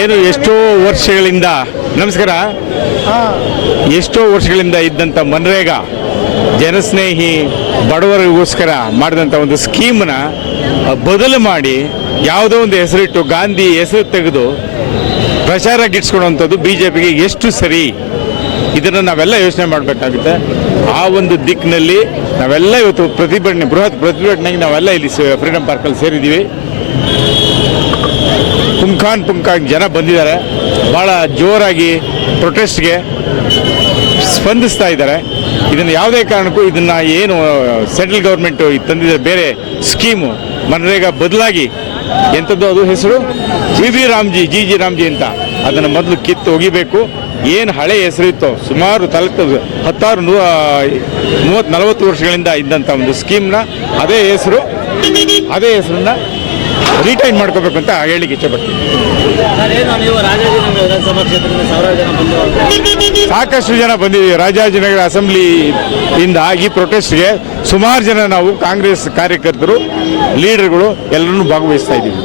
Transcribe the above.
ಏನು ಎಷ್ಟೋ ವರ್ಷಗಳಿಂದ, ನಮಸ್ಕಾರ. ಎಷ್ಟೋ ವರ್ಷಗಳಿಂದ ಇದ್ದಂಥ ಮನ್ರೇಗಾ, ಜನಸ್ನೇಹಿ, ಬಡವರಿಗೋಸ್ಕರ ಮಾಡಿದಂಥ ಒಂದು ಸ್ಕೀಮ್ನ ಬದಲು ಮಾಡಿ ಯಾವುದೋ ಒಂದು ಹೆಸರಿಟ್ಟು, ಗಾಂಧಿ ಹೆಸರು ತೆಗೆದು ಪ್ರಚಾರ ಗಿಟ್ಸ್ಕೊಡುವಂಥದ್ದು ಬಿ ಜೆ ಪಿಗೆ ಎಷ್ಟು ಸರಿ. ಇದನ್ನು ನಾವೆಲ್ಲ ಯೋಚನೆ ಮಾಡಬೇಕಾಗುತ್ತೆ. ಆ ಒಂದು ದಿಕ್ಕಿನಲ್ಲಿ ನಾವೆಲ್ಲ ಇವತ್ತು ಪ್ರತಿಭಟನೆ, ಬೃಹತ್ ಪ್ರತಿಭಟನೆಗೆ ನಾವೆಲ್ಲ ಇಲ್ಲಿ ಫ್ರೀಡಮ್ ಪಾರ್ಕಲ್ಲಿ ಸೇರಿದ್ದೀವಿ. ಪುಂಖಾನ್ ಪುಂಖಾನ್ ಜನ ಬಂದಿದ್ದಾರೆ. ಭಾಳ ಜೋರಾಗಿ ಪ್ರೊಟೆಸ್ಟ್ಗೆ ಸ್ಪಂದಿಸ್ತಾ ಇದ್ದಾರೆ. ಇದನ್ನು ಯಾವುದೇ ಕಾರಣಕ್ಕೂ ಇದನ್ನು ಏನು ಸೆಂಟ್ರಲ್ ಗೌರ್ಮೆಂಟು ತಂದಿದೆ ಬೇರೆ ಸ್ಕೀಮು ಮನರೇಗಾ ಬದಲಾಗಿ ಎಂಥದ್ದು ಅದು ಹೆಸರು? V V Ramji G G Ramji ಅಂತ. ಅದನ್ನು ಮೊದಲು ಕಿತ್ತು ಒಗಿಬೇಕು. ಏನು ಹಳೆ ಇತ್ತು, ಸುಮಾರು ತಲುಪ ಹತ್ತಾರು ನೂ ಮೂವತ್ತು ನಲವತ್ತು ವರ್ಷಗಳಿಂದ ಇದ್ದಂಥ ಒಂದು ಸ್ಕೀಮ್ನ ಅದೇ ಹೆಸರು, ಅದೇ ಹೆಸರನ್ನ ರಿಟೈನ್ ಮಾಡ್ಕೋಬೇಕು ಅಂತ ಹೇಳಿಕ್ಕೆ ಇಚ್ಛೆ ಏನು ನೀವು ರಾಜಾಜಿನಗರ ವಿಧಾನಸಭಾ ಕ್ಷೇತ್ರದಿಂದ ಸಾವಿರಾರು ಜನ ಬಂದಿರೋ ಸಾಕಷ್ಟು ಜನ ಬಂದಿದ್ದೀವಿ. ರಾಜಾಜಿನಗರ ಅಸೆಂಬ್ಲಿ ಇಂದ ಈ ಪ್ರೊಟೆಸ್ಟ್ಗೆ ಸುಮಾರು ಜನ ನಾವು ಕಾಂಗ್ರೆಸ್ ಕಾರ್ಯಕರ್ತರು ಲೀಡರ್ಗಳು ಎಲ್ಲರನ್ನೂ ಭಾಗವಹಿಸ್ತಾ ಇದ್ದೀವಿ.